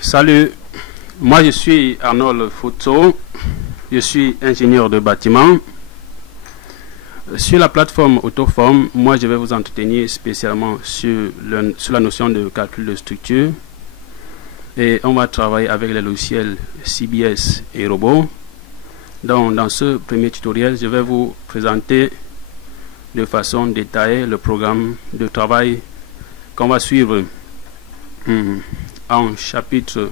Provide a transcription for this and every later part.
Salut, moi je suis Arnold Foto, je suis ingénieur de bâtiment. Sur la plateforme Autoform, moi je vais vous entretenir spécialement sur la notion de calcul de structure. Et on va travailler avec les logiciels CBS et Robot. Donc dans ce premier tutoriel, je vais vous présenter de façon détaillée le programme de travail qu'on va suivre en chapitre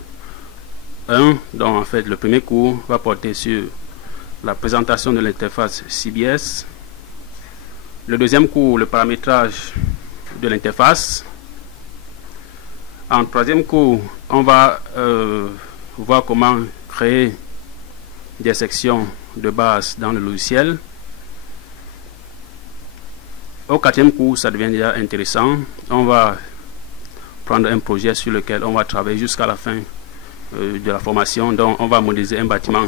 1. Donc en fait le premier cours va porter sur la présentation de l'interface CBS. Le deuxième cours, le paramétrage de l'interface. En troisième cours, on va voir comment créer des sections de base dans le logiciel. Au quatrième cours, ça devient déjà intéressant. On va prendre un projet sur lequel on va travailler jusqu'à la fin de la formation. Donc on va modéliser un bâtiment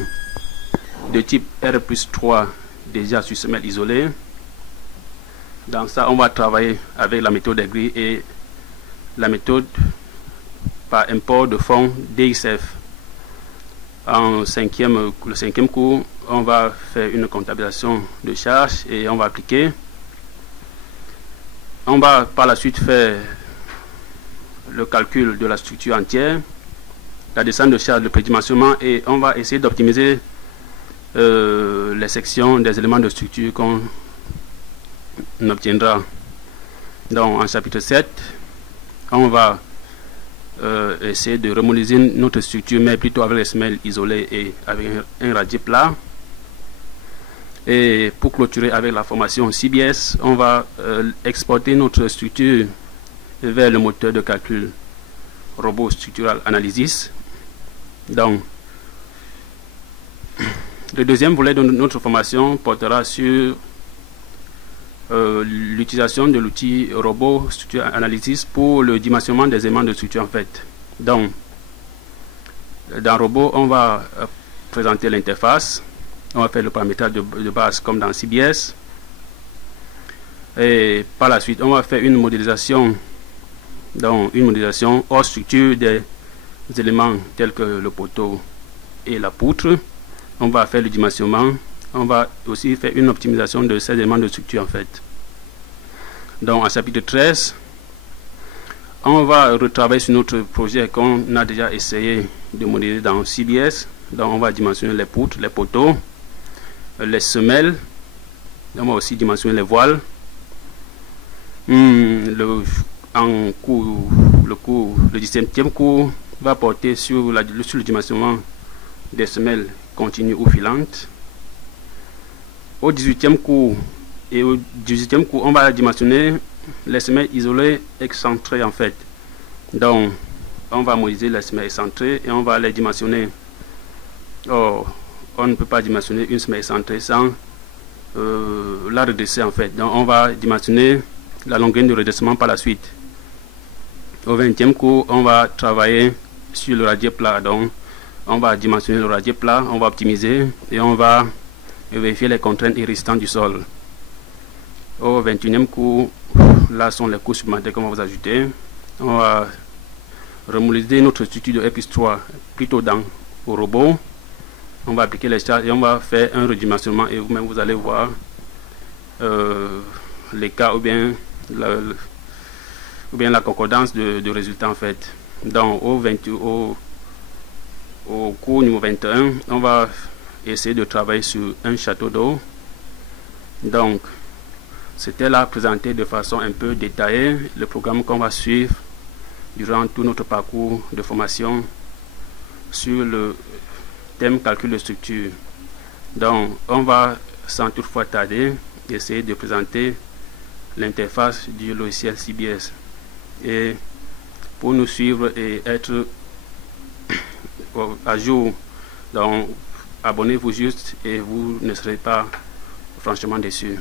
de type R+3 déjà sur semelle isolée. Dans ça, on va travailler avec la méthode des grilles et la méthode par import de fonds DXF. Le cinquième cours, on va faire une comptabilisation de charges et on va appliquer. On va par la suite faire le calcul de la structure entière, la descente de charge, le prédimensionnement, et on va essayer d'optimiser les sections des éléments de structure qu'on obtiendra. Donc en chapitre 7, on va essayer de remodéliser notre structure, mais plutôt avec les semelles isolées et avec un radier plat. Et pour clôturer avec la formation CBS, on va exporter notre structure vers le moteur de calcul Robot Structural Analysis. Donc le deuxième volet de notre formation portera sur l'utilisation de l'outil Robot Structural Analysis pour le dimensionnement des éléments de structure en fait. Donc dans Robot, on va présenter l'interface, on va faire le paramétrage de base comme dans CBS, et par la suite on va faire une modélisation, donc une modélisation hors structure des éléments tels que le poteau et la poutre. On va faire le dimensionnement. On va aussi faire une optimisation de ces éléments de structure en fait. Donc en chapitre 13, on va retravailler sur notre projet qu'on a déjà essayé de modéliser dans CBS. Donc on va dimensionner les poutres, les poteaux, les semelles. On va aussi dimensionner les voiles. Le 17e cours va porter sur le dimensionnement des semelles continues ou filantes. Au 18e cours et au 18e cours, on va dimensionner les semelles isolées excentrées en fait. Donc on va modéliser les semelles excentrées et on va les dimensionner. On ne peut pas dimensionner une semelle excentrée sans la redresser en fait. Donc on va dimensionner la longueur de redressement par la suite. Au 20e cours, on va travailler sur le radier plat. Donc on va dimensionner le radier plat, on va optimiser et on va vérifier les contraintes irrésistantes du sol. Au 21e cours, là sont les cours supplémentaires qu'on va vous ajouter. On va remodéliser notre structure de R+3 plutôt au robot. On va appliquer les charges et on va faire un redimensionnement et vous-même vous allez voir les cas ou bien la concordance de résultats en fait. Donc au cours numéro 21, on va essayer de travailler sur un château d'eau. Donc c'était là présenté de façon un peu détaillée le programme qu'on va suivre durant tout notre parcours de formation sur le thème calcul de structure. Donc on va sans toutefois tarder essayer de présenter l'interface du logiciel CBS. Et pour nous suivre et être à jour, donc abonnez-vous juste et vous ne serez pas franchement déçus.